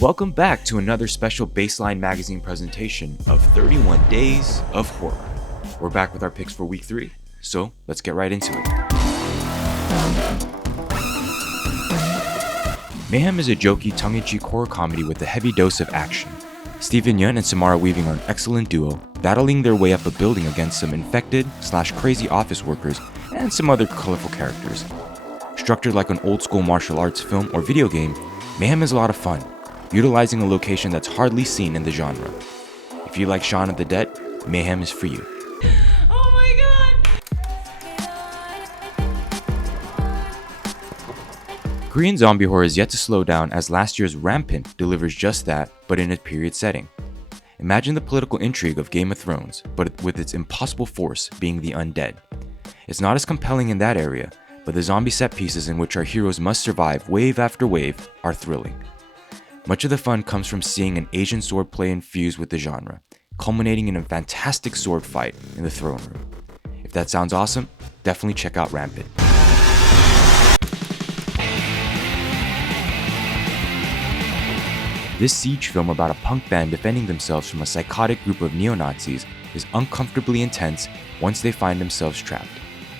Welcome back to another special Baseline Magazine presentation of 31 Days of Horror. We're back with our picks for week 3, so let's get right into it. Mayhem is a jokey, tongue-in-cheek horror comedy with a heavy dose of action. Stephen Yeun and Samara Weaving are an excellent duo, battling their way up a building against some infected/crazy office workers and some other colorful characters. Structured like an old-school martial arts film or video game, Mayhem is a lot of fun, utilizing a location that's hardly seen in the genre. If you like Shaun of the Dead, Mayhem is for you. Oh my god! Korean zombie horror is yet to slow down as last year's Rampant delivers just that, but in a period setting. Imagine the political intrigue of Game of Thrones, but with its impossible force being the undead. It's not as compelling in that area, but the zombie set pieces in which our heroes must survive wave after wave are thrilling. Much of the fun comes from seeing an Asian swordplay infused with the genre, culminating in a fantastic sword fight in the throne room. If that sounds awesome, definitely check out Rampant. This siege film about a punk band defending themselves from a psychotic group of neo-Nazis is uncomfortably intense once they find themselves trapped.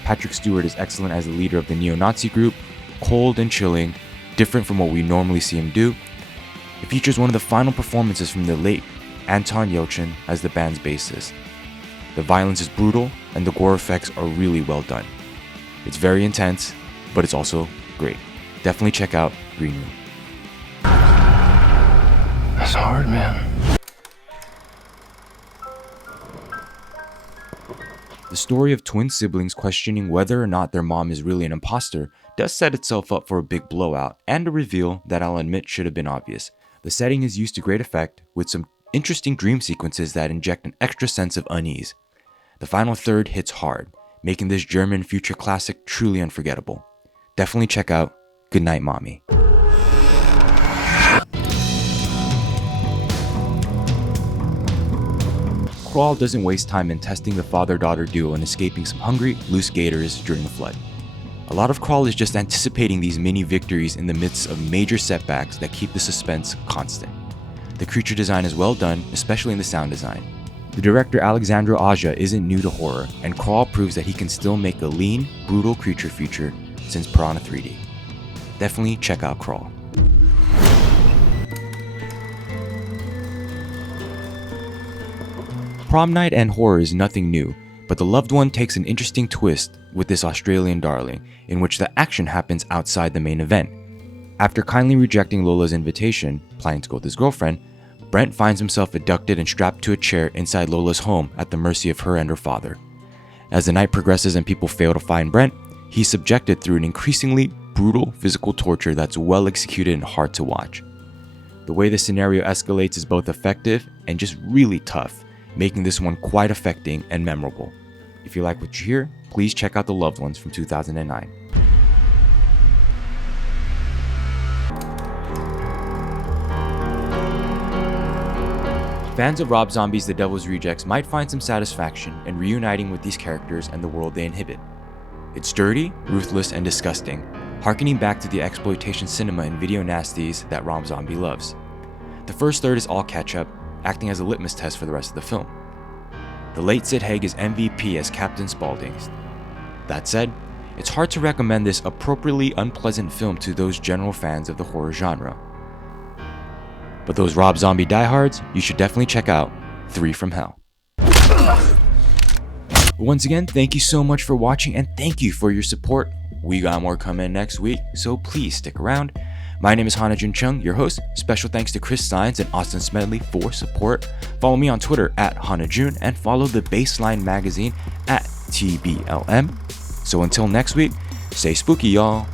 Patrick Stewart is excellent as the leader of the neo-Nazi group, cold and chilling, different from what we normally see him do. It features one of the final performances from the late Anton Yelchin as the band's bassist. The violence is brutal and the gore effects are really well done. It's very intense, but it's also great. Definitely check out Green Room. That's hard, man. The story of twin siblings questioning whether or not their mom is really an imposter does set itself up for a big blowout and a reveal that I'll admit should have been obvious. The setting is used to great effect with some interesting dream sequences that inject an extra sense of unease. The final third hits hard, making this German future classic truly unforgettable. Definitely check out Goodnight Mommy. Crawl doesn't waste time in testing the father-daughter duo and escaping some hungry, loose gators during a flood. A lot of Crawl is just anticipating these mini victories in the midst of major setbacks that keep the suspense constant. The creature design is well done, especially in the sound design. The director Alexandre Aja isn't new to horror, and Crawl proves that he can still make a lean, brutal creature feature since Piranha 3D. Definitely check out Crawl. Prom night and horror is nothing new, but The Loved One takes an interesting twist with this Australian darling, in which the action happens outside the main event. After kindly rejecting Lola's invitation, planning to go with his girlfriend, Brent finds himself abducted and strapped to a chair inside Lola's home at the mercy of her and her father. As the night progresses and people fail to find Brent, he's subjected through an increasingly brutal physical torture that's well executed and hard to watch. The way the scenario escalates is both effective and just really tough, making this one quite affecting and memorable. If you like what you hear, please check out The Loved Ones from 2009. Fans of Rob Zombie's The Devil's Rejects might find some satisfaction in reuniting with these characters and the world they inhabit. It's dirty, ruthless, and disgusting, harkening back to the exploitation cinema and video nasties that Rob Zombie loves. The first third is all catch-up, acting as a litmus test for the rest of the film. The late Sid Haig is MVP as Captain Spaulding. That said, it's hard to recommend this appropriately unpleasant film to those general fans of the horror genre. But those Rob Zombie diehards, you should definitely check out 3 from Hell. Once again, thank you so much for watching and thank you for your support. We got more coming next week, so please stick around. My name is Hanajun Chung, your host. Special thanks to Chris Sainz and Austin Smedley for support. Follow me on Twitter at Hanajun and follow the Baseline Magazine at TBLM. So until next week, stay spooky, y'all.